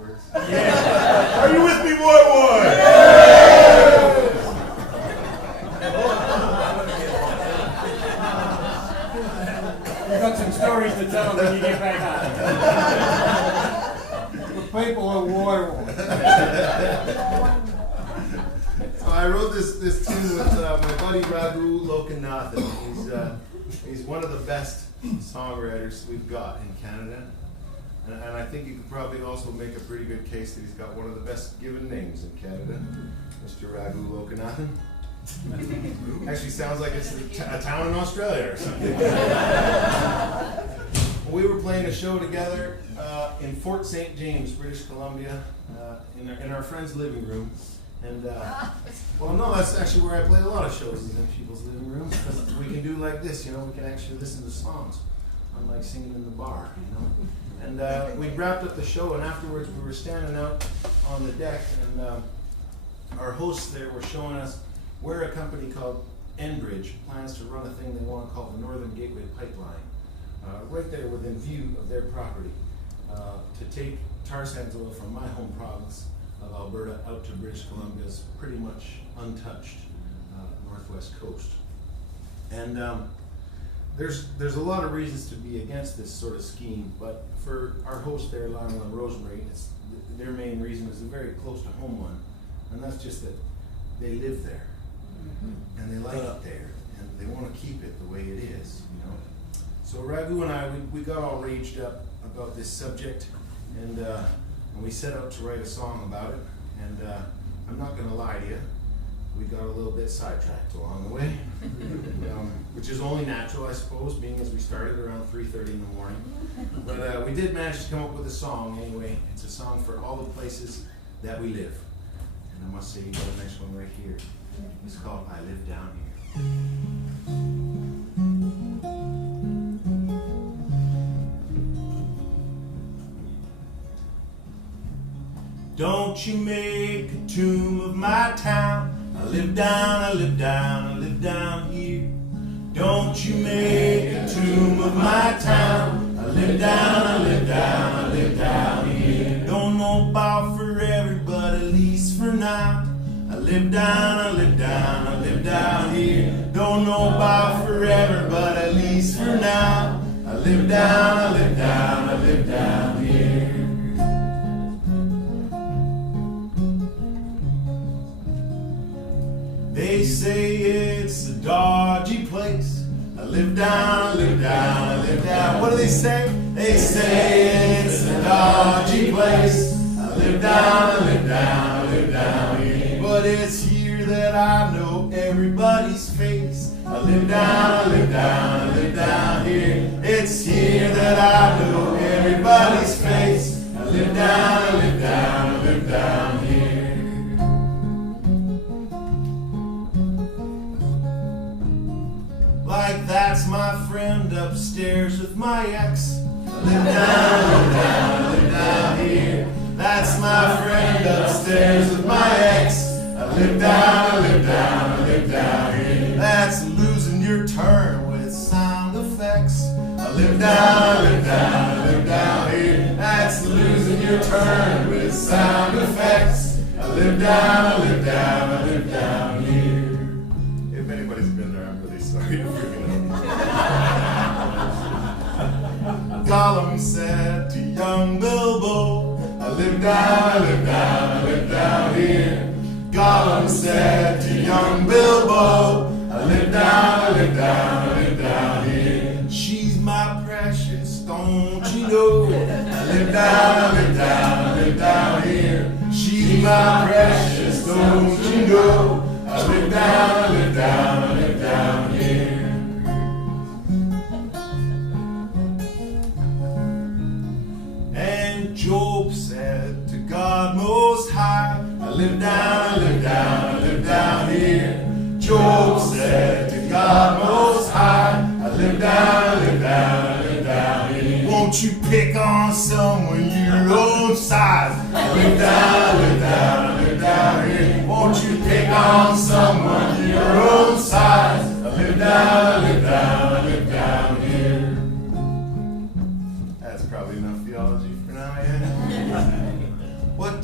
words? Yeah. Are you with me, boy? You've got some stories to tell when you get back on. The people are war. So I wrote this tune with my buddy Raghu Lokanathan. He's one of the best songwriters we've got in Canada. And I think you could probably also make a pretty good case that he's got one of the best given names in Canada, Mr. Raghu Lokanathan. Actually sounds like it's a town in Australia or something. We were playing a show together in Fort St. James, British Columbia, in our friend's living room. And, well, no, that's actually where I play a lot of shows, is in people's living rooms, because we can do like this, you know, we can actually listen to songs, unlike singing in the bar, you know. And we wrapped up the show, and afterwards we were standing out on the deck, and our hosts there were showing us where a company called Enbridge plans to run a thing they want called the Northern Gateway Pipeline, right there within view of their property, to take tar sands oil from my home province of Alberta out to British Columbia's pretty much untouched northwest coast. And there's a lot of reasons to be against this sort of scheme, but for our host there, Lionel and Rosemary, their main reason is a very close to home one, and that's just that they live there, and they like it there, and they want to keep it the way it is, you know. So Raghu and I, we got all raged up about this subject, and we set out to write a song about it, and I'm not going to lie to you, we got a little bit sidetracked along the way, which is only natural, I suppose, being as we started around 3:30 in the morning. But we did manage to come up with a song anyway. It's a song for all the places that we live. And I must say, you got a nice one right here. It's called I Live Down Here. Don't you make a tomb of my town. I live down, I live down, I live down here. Don't you make a tomb of my town. I live down, I live down, I live down here. Don't know about forever, but at least for now. I live down, I live down, I live down here. Don't know about forever, but at least for now. I live down, I live down, I live down here. They say it's a dodgy place. I live down, I live down, I live down. What do they say? They say it's a dodgy place. I live down, I live down, I live down here. But it's here that I know everybody's face. I live down, I live down, I live down here. It's here that I know everybody's face. I live down, I live down, I live down here. Like that's my friend upstairs with my ex. I live down, I live down, I live down here. That's my friend upstairs with my ex. I live down, I live down, I live down here. That's losing your turn with sound effects. I live down, I live down, I live down here. That's losing your turn with sound effects. I live down, I live down, I live down here. If anybody's been there, I'm really sorry to freaking out. Gollum said to young Bilbo, I live down, I live down, I live down here. Gollum said to young Bilbo, I live down, I live down, I live down here. She's my precious, don't you know? I live down, I live down, I live down here. She's my precious, don't you know? I live down, I live down, I live down here. And Job said to God Most High, I live down, I live down, I live down here. Job said to God Most High, I live down, I live down, I live down here. Won't you pick on someone your own size? I live down, I live down, I live down here. Won't you pick on someone your own size? I live down, I live down, I live down here. That's probably enough theology for now, yeah?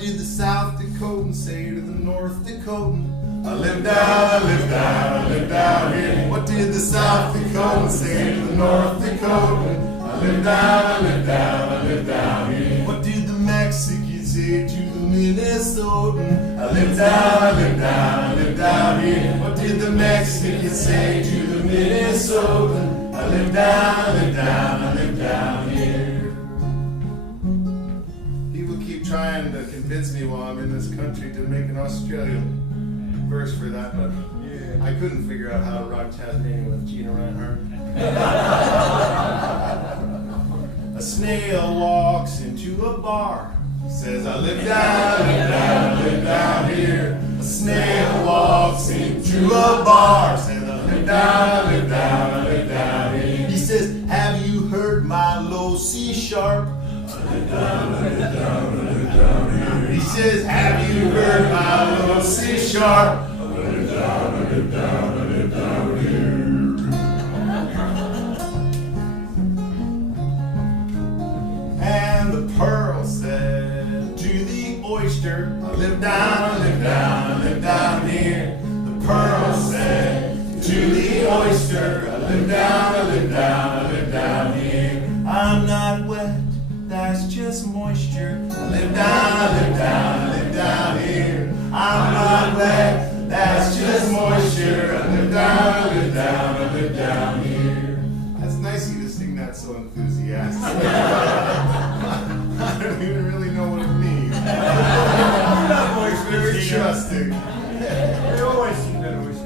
did the South Dakotan say to the North Dakotan? I live down, I live down, I live down here. What did the South Dakotan say to the North Dakotan? I live down, I live down, I live down here. What did the Mexican say to the Minnesotan? I live down, I live down, I live down here. What did the Mexican say to the Minnesotan? I live down, I live down, I live down here. People keep trying to convince me while I'm in this country to make an Australian verse for that, but I couldn't figure out how to rock Tasmania with Gina Reinhardt. A snail walks into a bar, says, I live down, I live down, I live down here. A snail walks into a bar, says, I live down, I live down, I live down here. He says, have you heard my low C sharp? I live down, I live down, I live down here. He says, have you heard my low C sharp? I live down, I live down, I live down here. And the pearl said to the oyster, I live down, I live down, I live down here. The pearl said to the oyster, I live down, I live down, I live down here. I'm not wet, that's just moisture. I live down, I live down, I live down here. I'm not wet, that's just moisture. I live down, I live down, I live down here. That's nice of you to sing that so enthusiastic. I don't even really know what it means. You're not moist, Very Gina. trusting. They always sing that always.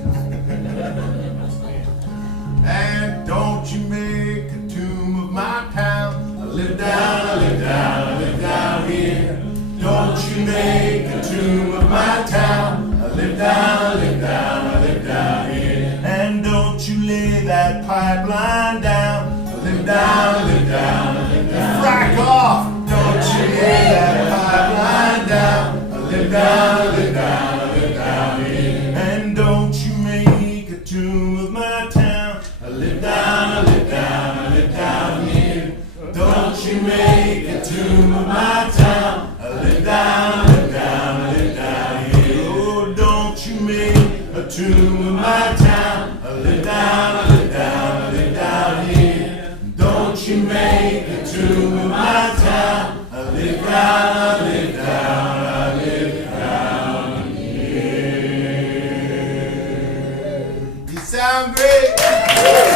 And don't you make a tomb of my town. I live down, I live down, I live down here. Don't you make a tomb of my town. I live down, I live down, I live down here. And don't you lay that pipeline down. I live down, I live down, I live down. Frack off! Don't you lay that pipeline down. I live down, I live down, I live down here. And don't you make a tomb of my town. I live down, I live down, I live down here. Don't you make a tomb of my town. I live down, I live down, I live down here. Oh, don't you make a tomb of my town. I live down, I live down, I live down here. Don't you make a tomb of my town. I live down, I live down, I live down here. You sound great.